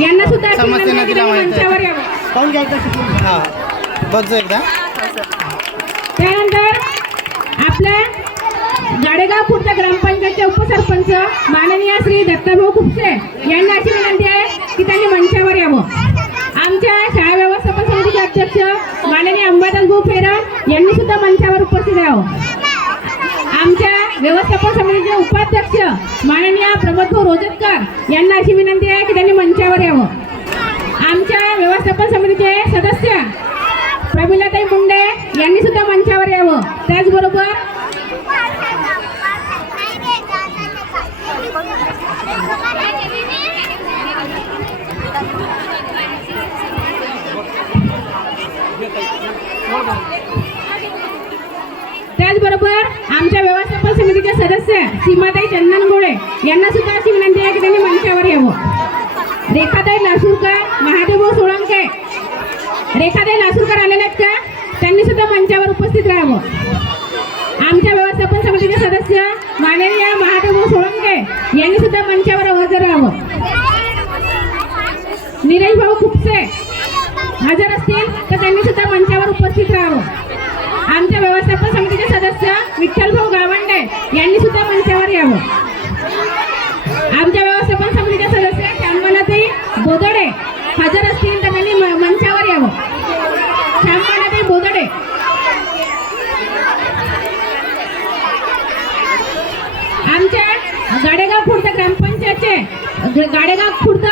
यांना सुद्धा मंचावर यावं. त्यानंतर आपल्या गाडेगाव खुर्द ग्रामपंचायतचे उपसरपंच माननीय श्री दत्ताभाऊ खुपसे यांना अशी विनंती आहे की त्यांनी मंचावर यावं. आमच्या शाळा व्यवस्थापन समितीचे अध्यक्ष माननीय अंबादास भाऊ फेरण यांनी सुद्धा मंचावर उपस्थित राहावं. आमच्या व्यवस्थापन समितीचे उपाध्यक्ष माननीय प्रमोदभाऊ रोजतकर यांना अशी विनंती आहे की त्यांनी मंचावर यावं. आमच्या व्यवस्थापन समितीचे सदस्य प्रमिलाताई मुंडे यांनी सुद्धा मंचावर यावं. त्याचबरोबर आमच्या व्यवस्थापन समितीचे सदस्य सीमाताई चंदनगोळे यांना सुद्धा अशी विनंती आहे की त्यांनी मंचावर यावं. रेखाताई लासूरकर, महादेवभाऊ सोळंके, रेखाताई लासूरकर आलेले आहेत का? त्यांनी सुद्धा मंचावर उपस्थित राहावं. आमच्या व्यवस्थापन समितीचे सदस्य माननीय महादेवभाऊ सोळंके यांनी सुद्धा मंचावर हजर राहावं. निलेश भाऊ खुपसे हजर असतील तर त्यांनी सुद्धा मंचावर उपस्थित राहावं. आमच्या व्यवस्थापन समितीचे सदस्य विठ्ठलभाऊ गावंडे यांनी सुद्धा मंचावर यावं. आमच्या व्यवस्थापन समितीचे सदस्य श्यामलाताई बोदडे हजर असतील तर त्यांनी मंचावर यावं. श्यामलाताई बोदडे. आमच्या गाडेगाव खुर्द ग्रामपंचायतचे गाडेगाव खुर्द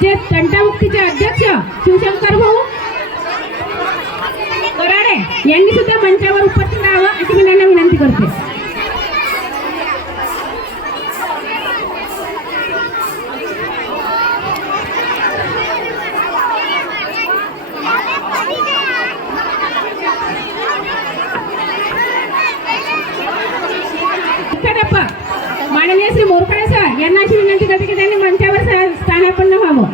चे तंटामुक्तीचे अध्यक्ष शिवशंकर भाऊ कराडे यांनी सुद्धा मंचावर उपस्थित राहावं अशी मी त्यांना विनंती करते. माननीय श्री मोरखडे सर यांना अशी विनंती करते की त्यांनी मंचावर स्थानापन्न व्हावं.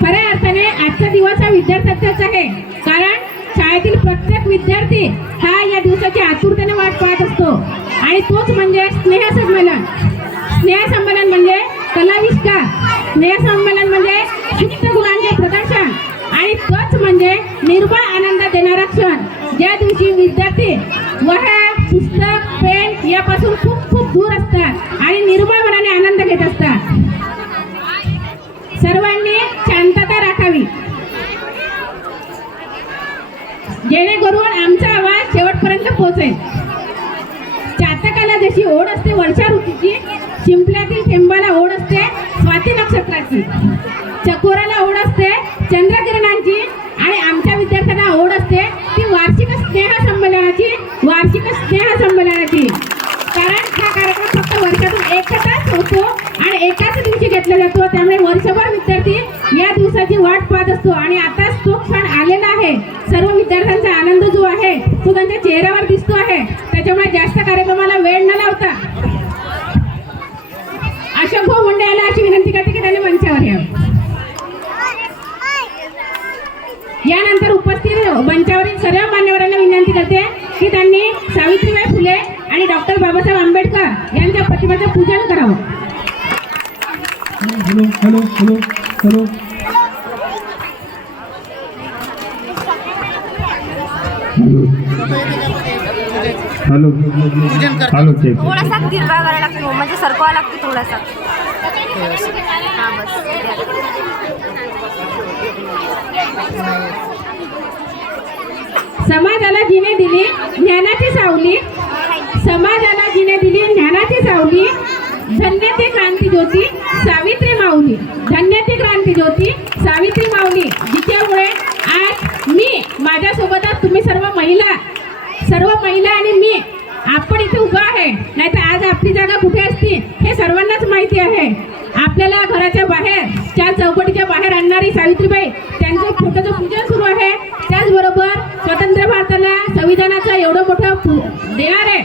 खऱ्या अर्थाने आजचा दिवस हा विद्यार्थ्यांचाच आहे, कारण शाळेतील प्रत्येक विद्यार्थी हा या दिवसाची आतुरतेने वाट पाहत असतो. आणि तोच म्हणजे स्नेहसंमेलन. स्नेहसंमेलन म्हणजे कलाविष्कार, स्नेहसंमेलन म्हणजे शुद्ध गुणांचे प्रदर्शन आणि तोच म्हणजे निर्मळ आनंद देणारा क्षण, ज्या दिवशी विद्यार्थी वह्या, पुस्तक, पेन यापासून खूप खूप दूर असतात आणि निर्मळ मनाने आनंद घेत असतात. सर्वांनी शांतता राखावी जेणेकरून आमचा आवाज शेवटपर्यंत पोहोचेल. चातकाला जशी ओढ असते वर्षा ऋतूची, शिंपल्यातील थेंबाला ओढ असते स्वाती नक्षत्राची, चकोराला ओढ असते चंद्रकिरणांची आणि आमच्या विद्यार्थ्यांना ओढ असते ती वार्षिक स्नेहसंमेलनाची. कारण हा कार्यक्रम फक्त वर्षातून एकदाच होतो आणि एकाच दिवशी घेतला जातो. त्यामुळे वर्षभर विद्यार्थी या दिवसाची वाट पाहत असतो आणि आताच तो क्षण आलेला आहे. सर्व विद्यार्थ्यांचा आनंद जो आहे तो त्यांच्या चेहऱ्यावर दिसतो आहे. त्याच्यामुळे जास्त कार्यक्रमाला वेळ न लावता अशोक भाऊ मुंडे यांना अशी विनंती करते की त्यांनी मंचावर यावं. यानंतर उपस्थित मंचावरील सर्व मान्यवरांना विनंती करते की त्यांनी सावित्रीबाई फुले आणि डॉक्टर बाबासाहेब आंबेडकर यांच्या प्रतिमेचं पूजन करावं. Hello hello hello hello hello hello थोडासा गिरवा करायला लागतो म्हणजे सरकवा लागतो थोडासा. हां बस. समाजाला जिने दिली ज्ञानाची सावली, समाजाला जिने दिली ज्ञानाची सावली, धन्य ती क्रांती ज्योती सावित्री माऊली, धन्य ती क्रांती ज्योती सावित्री माऊली, जिच्यामुळे आज मी माझ्यासोबतच तुम्ही सर्व महिला आणि मी आपण इथे उभा आहे. नाहीतर आज आपली जागा कुठे असती हे सर्वांनाच माहिती आहे. आपल्याला घराच्या बाहेर चार चौकटीच्या बाहेर आणणारी सावित्रीबाई त्यांचं फोटोचं पूजन सुरू आहे. त्याचबरोबर स्वतंत्र भारताला संविधानाचं एवढं मोठं देणारे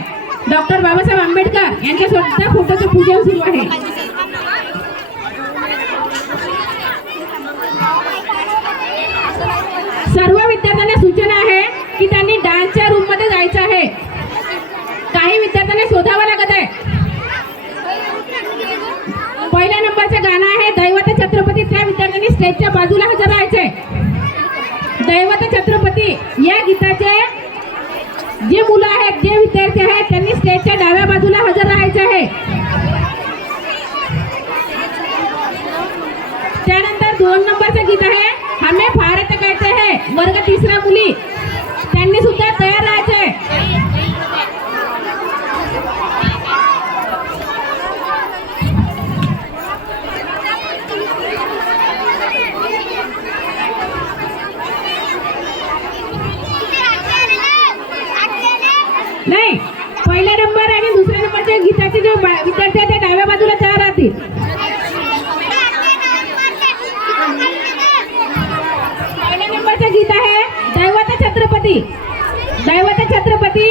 डॉक्टर बाबासाहेब आंबेडकर यांच्या स्वतः फोटोचं पूजन सुरू आहे. सर्व विद्यार्थ्यांना की त्यांनी डान्सच्या रूम मध्ये जायचं आहे. काही विद्यार्थ्यांना शोधावं लागत आहे. पहिल्या नंबरचं गाणं आहे दैवत छत्रपती. त्या विद्यार्थ्यांनी स्टेजच्या बाजूला हजर राहायचे. दैवत छत्रपती या गीताचे जे मुलं आहेत, जे विद्यार्थी आहेत, त्यांनी स्टेजच्या डाव्या बाजूला हजर राहायचे आहे. त्यानंतर 2 नंबरचं गीत आहे हमें भारत कहते हैं. वर्ग 3 मुली, त्यांनी सुद्धा तयार राहायचे. नाही, पहिल्या नंबर आणि दुसऱ्या नंबरच्या गीताचे जे विद्यार्थी आहेत ते डाव्या बाजूला तयार राहतील. पहिल्या नंबरचं गीत आहे दैवत छत्रपती. दैवत छत्रपती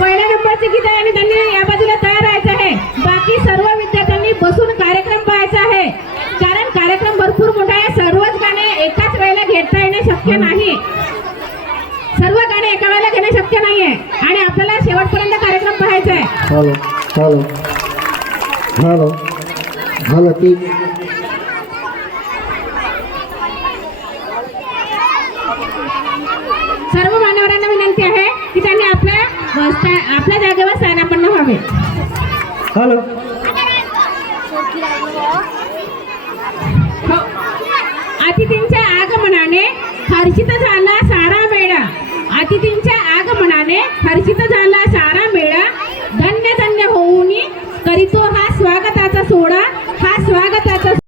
पहिल्या नंबरचे गीत आहे आणि त्यांनी या बाजूला तयार राहायचं आहे. बाकी सर्व विद्यार्थ्यांनी बसून कार्यक्रम पाहायचा आहे, कारण कार्यक्रम भरपूर मोठा आहे. सर्वच गाणे एकाच वेळेला घेता येणे शक्य नाही. सर्व गाणे एका वेळेला घेणे शक्य नाहीये आणि आपल्याला शेवटपर्यंत कार्यक्रम पाहायचा आहे. हॅलो हॅलो हॅलो हॅलो ती सर्व मान्यवरांना विनंती आहे की त्यांनी आपल्या जागेवर स्थानापन्न व्हावे. हॅलो हो. अतिथींच्या आगमनाने हर्षित झाला सारा मेळा. अतिथींच्या आगमनाने हर्षित झाला सारा मेळा. धन्य धन्य होऊनी करीतो हा स्वागताचा सोहळा. हा स्वागताचा